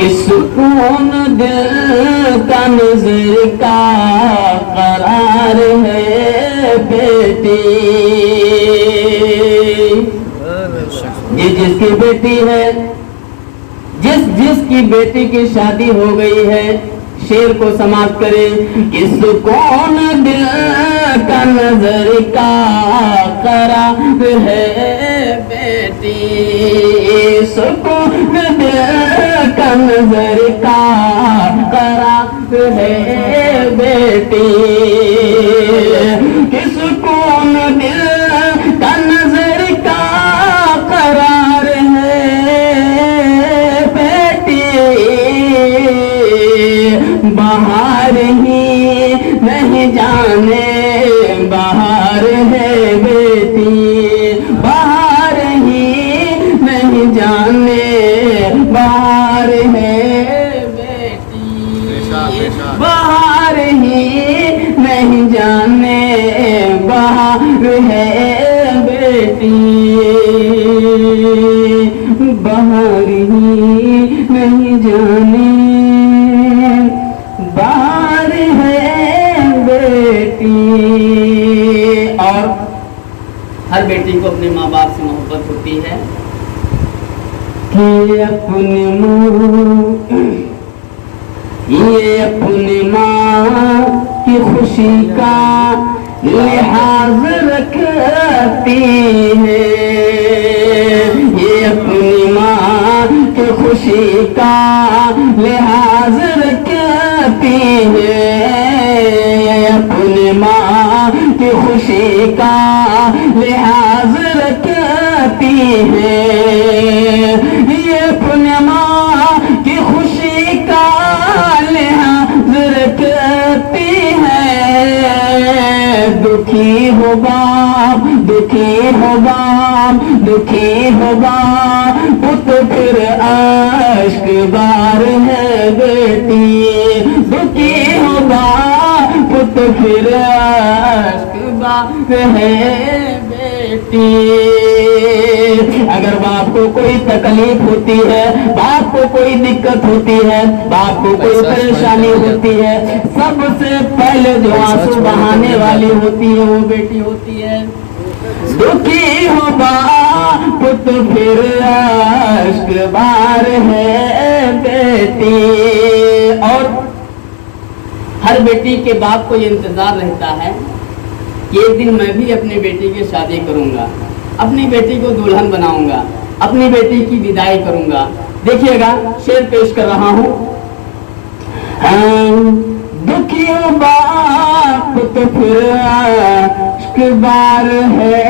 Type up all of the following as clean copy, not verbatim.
کہ سکون دل کا نظر کا قرار ہے بیٹی. یہ جس کی بیٹی ہے، جس کی بیٹی کی شادی ہو گئی ہے، شعر کو سماعت کرے. کہ سکون دل کا نظر کا قرار ہے بیٹی. سکون دل کا نظر کا قرار ہے بیٹی. کہ سکون دل کا نظر کا قرار ہے بیٹی. بہار ہی نہیں جانے بہار ہے بیٹی. بہار ہی نہیں جانے بہار ہے بیٹی. بہار ہی نہیں جانے بہار ہے بیٹی. بہار ہی نہیں جانے بہار ہے بیٹی. اور ہر بیٹی کو اپنے ماں باپ سے محبت ہوتی ہے کہ اپنی ماں کی خوشی کا لحاظ رکھتی ہے. یہ اپنی ماں کی خوشی کا لحاظ رکھتی ہے. اپنی ماں کی خوشی کا لحاظ رکھتی ہے. یہ اپنی ماں کی خوشی کا لحاظ رکھتی ہے. دکھی ہو باپ دکھی ہو باپ دکھی ہو باپ پت پھر اشک بار ہے بیٹی. دکھی ہو باپ پت پھر اشک بار ہے بیٹی. اگر باپ کو کوئی تکلیف ہوتی ہے، باپ کو کوئی دقت ہوتی ہے، باپ کو کوئی پریشانی ہوتی ہے، سب سے پہلے جو آنسو بہانے والی ہوتی ہے وہ بیٹی ہوتی ہے. دکھی ہو باپ تو پھر اشک بار ہے بیٹی. اور ہر بیٹی کے باپ کو یہ انتظار رہتا ہے کہ ایک دن میں بھی اپنی بیٹی کی شادی کروں گا، اپنی بیٹی کو دلہن بناؤں گا، اپنی بیٹی کی بدائی کروں گا. دیکھیے گا شعر پیش کر رہا ہوں. دکھی ہو باپ تو پھر اشک بار ہے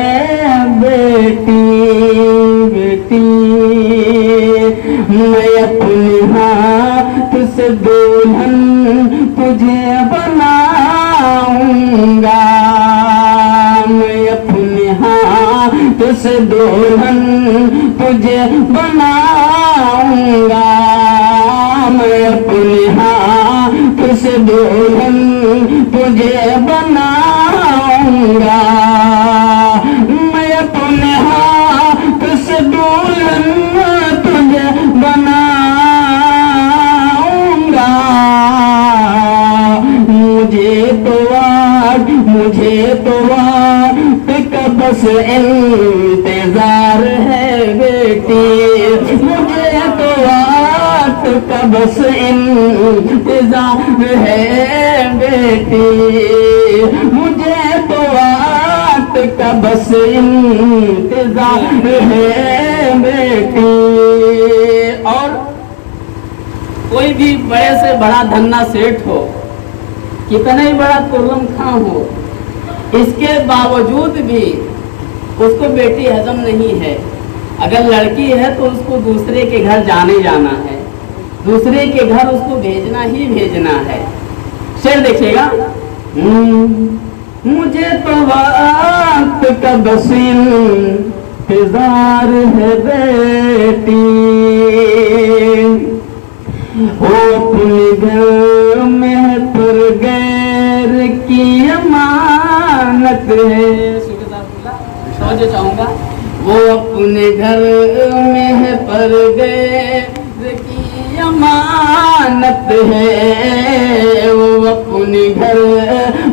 بیٹی. بیٹی میں اپنے ہاتھ سے دلہن تجھے بناؤں گا. میں اپنے ہاتھ سے دلہن تجھے بناؤں گا. میں اپنے ہاتھ سے دلہن تجھے بناؤں گا. میں اپنے ہاتھ سے دلہن تجھے بناؤں گا. مجھے تو وقت کا بس انتظار ہے بیٹی. مجھے تو وقت کا بس انتظار ہے بیٹی. مجھے تو وقت کا بس انتظار ہے بیٹی. اور کوئی بھی بڑے سے بڑا دھنا سیٹھ ہو، کتنا ہی بڑا ترلم خاں ہو، اس کے باوجود بھی اس کو بیٹی ہضم نہیں ہے. اگر لڑکی ہے تو اس کو دوسرے کے گھر جانا ہے، دوسرے کے گھر اس کو بھیجنا ہی بھیجنا ہے. شعر دیکھیے گا. مجھے تو وقت کا بس انتظار ہے بیٹی. وہ اپنے گھر میں پر غیر کی امانت ہے. سمجھنا چاہوں گا. وہ اپنے گھر میں پر غیر کی امانت امانت ہے، وہ اپنے گھر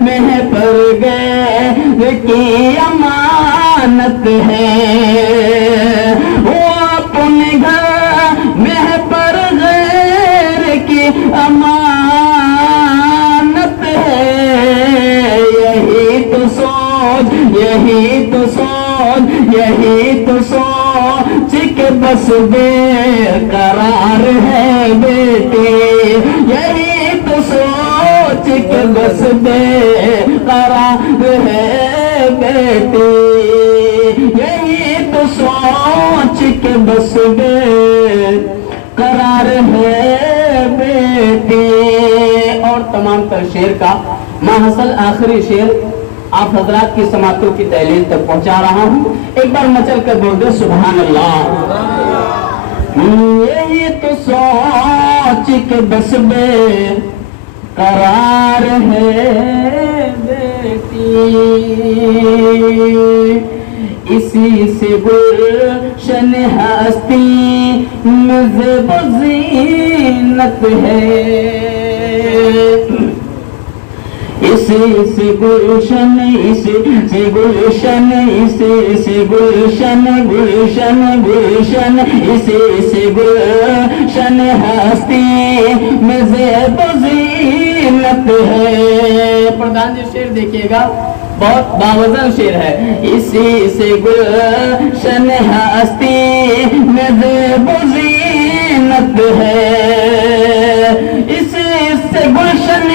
میں پردے کی امانت ہے، وہ اپنے گھر میں پردے کی امانت ہے۔ یہی تو سوچ، یہی تو سوچ، یہی تو سوچ کہ بس بے قرار ہے بیٹی، یہی تو سوچ کہ بس بے قرار ہے بیٹی، یہی تو سوچ کہ بس بے قرار ہے بیٹی۔ اور تمام تر شعر کا ماحصل آخری شعر آپ حضرات کی سماعتوں کی تحلیل تک پہنچا رہا ہوں، ایک بار مچل کر بول دو سبحان اللہ۔ یہی تو سوچ کہ بس بے قرار ہے بیٹی، اسی سے گلشن ہستی میں زیب و زینت ہے، اسی سے گلشن، اسی سے گلشن، اسی سے گلشن، گلشن گلشن، اسی سے گلشن ہستی میں زیب و زینت ہے۔ پردھان جی شعر دیکھیے گا، بہت باوزن شعر ہے۔ اسی سے گلشن ہستی میں زیب و زینت ہے، اسی سے گلشن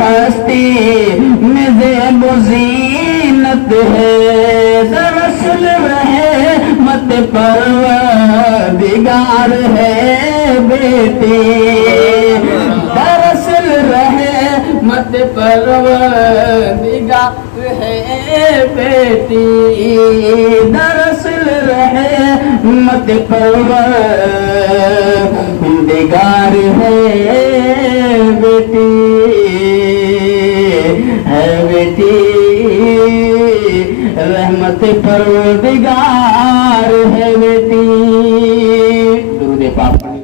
ہستی میں زیب و زینت ہے، دراصل رحمت پروردگار ہے بیٹی، دراصل رحمت پروردگار ہے بیٹی، دراصل رحمت پروردگار ہے بیٹی، ہے بیٹی رحمت پروردگار